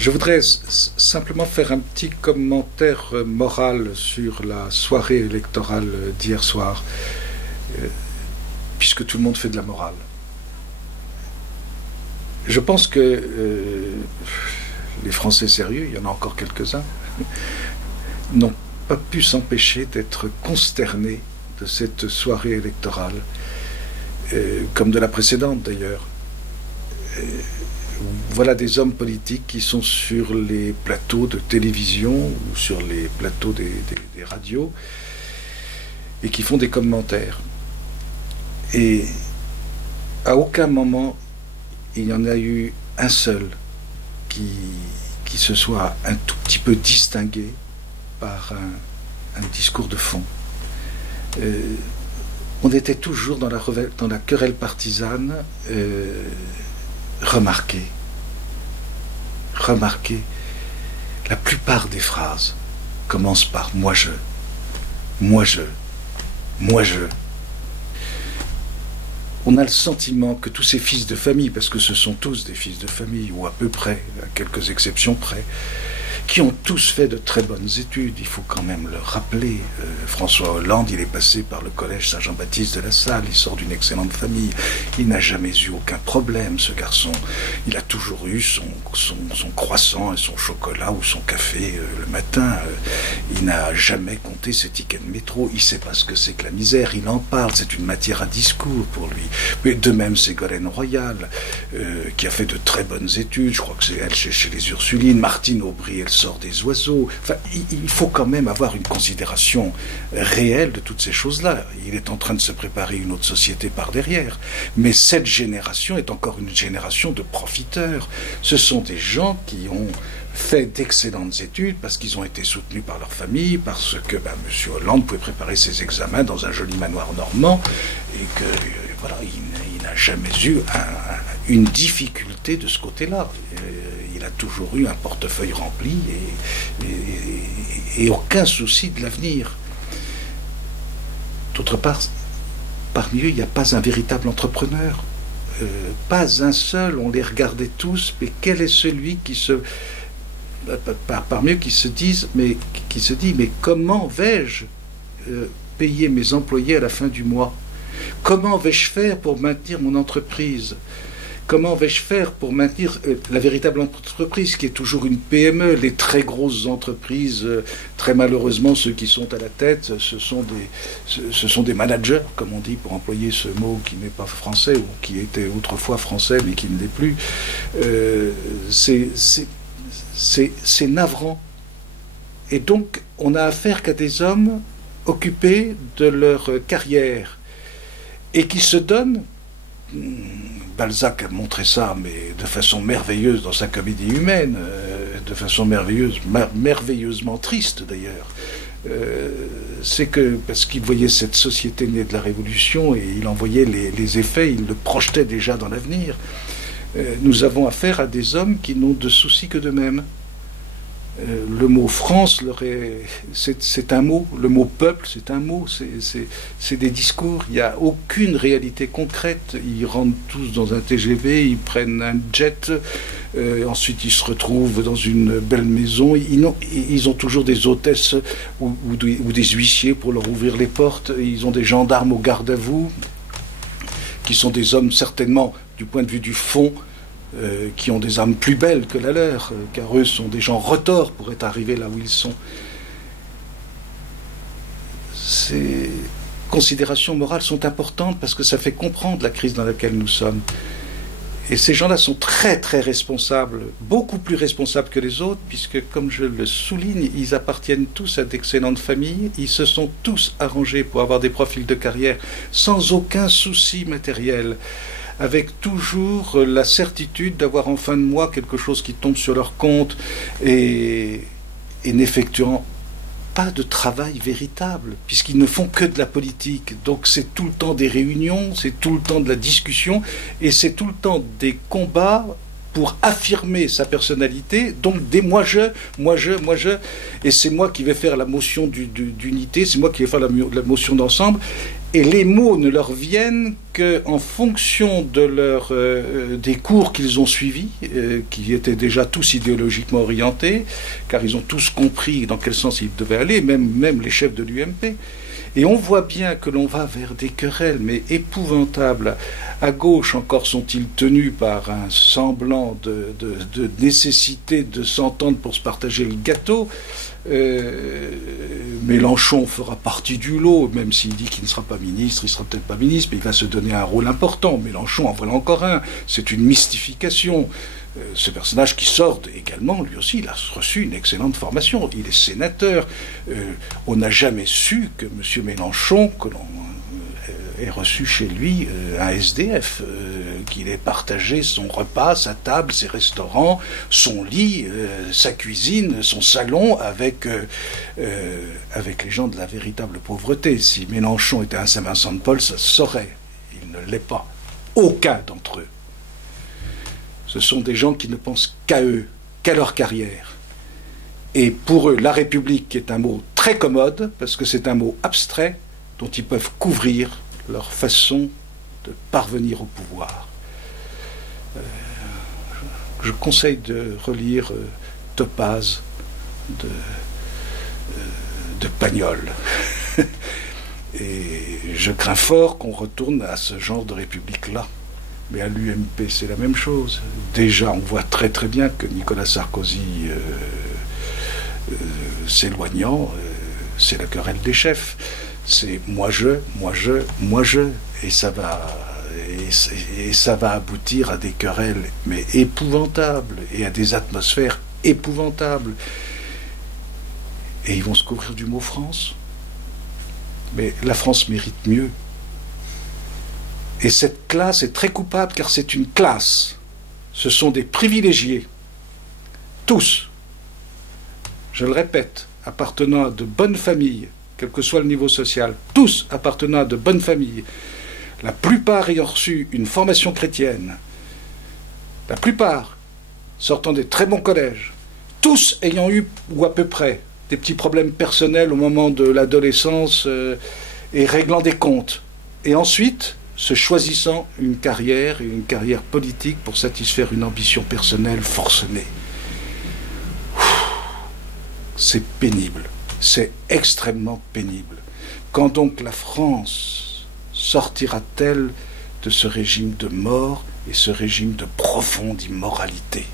Je voudrais simplement faire un petit commentaire moral sur la soirée électorale d'hier soir, puisque tout le monde fait de la morale. Je pense que les Français sérieux, il y en a encore quelques-uns, n'ont pas pu s'empêcher d'être consternés de cette soirée électorale, comme de la précédente d'ailleurs. Voilà des hommes politiques qui sont sur les plateaux de télévision ou sur les plateaux des radios et qui font des commentaires. Et à aucun moment il y en a eu un seul qui se soit un tout petit peu distingué par un discours de fond. On était toujours dans la querelle partisane. Remarquez, la plupart des phrases commencent par moi je, moi je, moi je. On a le sentiment que tous ces fils de famille, parce que ce sont tous des fils de famille, ou à peu près, à quelques exceptions près, qui ont tous fait de très bonnes études, il faut quand même le rappeler. François Hollande, il est passé par le collège Saint-Jean-Baptiste de La Salle, il sort d'une excellente famille, il n'a jamais eu aucun problème, ce garçon. Il a toujours eu son croissant et son chocolat ou son café le matin. Il n'a jamais compté ses tickets de métro, il sait pas ce que c'est que la misère, il en parle, c'est une matière à discours pour lui. Mais de même, Ségolène Royal, qui a fait de très bonnes études, je crois que c'est elle chez les Ursulines, Martine Aubry, elle sort des oiseaux. Enfin, il faut quand même avoir une considération réelle de toutes ces choses-là. Il est en train de se préparer une autre société par derrière. Mais cette génération est encore une génération de profiteurs. Ce sont des gens qui ont fait d'excellentes études parce qu'ils ont été soutenus par leur famille, parce que M. Hollande pouvait préparer ses examens dans un joli manoir normand et que voilà, il n'a jamais eu une difficulté de ce côté-là. Il a toujours eu un portefeuille rempli et aucun souci de l'avenir. D'autre part, parmi eux, il n'y a pas un véritable entrepreneur. Pas un seul, on les regardait tous, mais quel est celui qui se... parmi eux qui se dit, mais comment vais-je payer mes employés à la fin du mois? Comment vais-je faire pour maintenir mon entreprise? Comment vais-je faire pour maintenir la véritable entreprise, qui est toujours une PME? Les très grosses entreprises, très malheureusement, ceux qui sont à la tête, ce sont des managers, comme on dit, pour employer ce mot qui n'est pas français, ou qui était autrefois français, mais qui ne l'est plus. C'est navrant. Et donc, on n'a affaire qu'à des hommes occupés de leur carrière, et qui se donnent... Balzac a montré ça, mais de façon merveilleuse dans sa comédie humaine, de façon merveilleusement triste d'ailleurs. C'est que, parce qu'il voyait cette société née de la Révolution, et il en voyait les effets, il le projetait déjà dans l'avenir. Nous avons affaire à des hommes qui n'ont de soucis que d'eux-mêmes. Le mot France, c'est un mot, le mot peuple, c'est un mot, c'est des discours, il n'y a aucune réalité concrète. Ils rentrent tous dans un TGV, ils prennent un jet, ensuite ils se retrouvent dans une belle maison, ils ont toujours des hôtesses ou des huissiers pour leur ouvrir les portes, ils ont des gendarmes au garde à vous, qui sont des hommes certainement, du point de vue du fond, qui ont des âmes plus belles que la leur, car eux sont des gens retors pour être arrivés là où ils sont. Ces considérations morales sont importantes parce que ça fait comprendre la crise dans laquelle nous sommes. Et ces gens-là sont très très responsables, beaucoup plus responsables que les autres, puisque, comme je le souligne, ils appartiennent tous à d'excellentes familles, ils se sont tous arrangés pour avoir des profils de carrière sans aucun souci matériel, avec toujours la certitude d'avoir en fin de mois quelque chose qui tombe sur leur compte et n'effectuant pas de travail véritable, puisqu'ils ne font que de la politique. Donc c'est tout le temps des réunions, c'est tout le temps de la discussion, et c'est tout le temps des combats pour affirmer sa personnalité, donc des moi je, et c'est moi qui vais faire la motion d'unité, c'est moi qui vais faire la motion d'ensemble, Et les mots ne leur viennent qu'en fonction de des cours qu'ils ont suivis, qui étaient déjà tous idéologiquement orientés, car ils ont tous compris dans quel sens ils devaient aller, même les chefs de l'UMP. Et on voit bien que l'on va vers des querelles, mais épouvantables. À gauche encore sont-ils tenus par un semblant de nécessité de s'entendre pour se partager le gâteau. Mélenchon fera partie du lot, même s'il dit qu'il ne sera pas ministre, il ne sera peut-être pas ministre, mais il va se donner un rôle important. Mélenchon en voilà encore un. C'est une mystification. Ce personnage qui sort également, lui aussi, il a reçu une excellente formation. Il est sénateur. On n'a jamais su que M. Mélenchon, que l'on ait reçu chez lui un SDF, qu'il ait partagé son repas, sa table, ses restaurants, son lit, sa cuisine, son salon avec les gens de la véritable pauvreté. Si Mélenchon était un Saint-Vincent-de-Paul, ça se saurait. Il ne l'est pas. Aucun d'entre eux. Ce sont des gens qui ne pensent qu'à eux, qu'à leur carrière. Et pour eux, la République est un mot très commode, parce que c'est un mot abstrait dont ils peuvent couvrir leur façon de parvenir au pouvoir. Je conseille de relire Topaz de Pagnol. Et je crains fort qu'on retourne à ce genre de république-là. Mais à l'UMP, c'est la même chose. Déjà, on voit très très bien que Nicolas Sarkozy s'éloignant, c'est la querelle des chefs. C'est moi je. Et ça va aboutir à des querelles, mais épouvantables, et à des atmosphères épouvantables. Et ils vont se couvrir du mot France. Mais la France mérite mieux. Et cette classe est très coupable, car c'est une classe. Ce sont des privilégiés. Tous. Je le répète, appartenant à de bonnes familles, quel que soit le niveau social, tous appartenant à de bonnes familles, la plupart ayant reçu une formation chrétienne, la plupart sortant des très bons collèges, tous ayant eu, ou à peu près, des petits problèmes personnels au moment de l'adolescence et réglant des comptes. Et ensuite, se choisissant une carrière politique pour satisfaire une ambition personnelle forcenée. C'est pénible, c'est extrêmement pénible. Quand donc la France sortira-t-elle de ce régime de mort et ce régime de profonde immoralité ?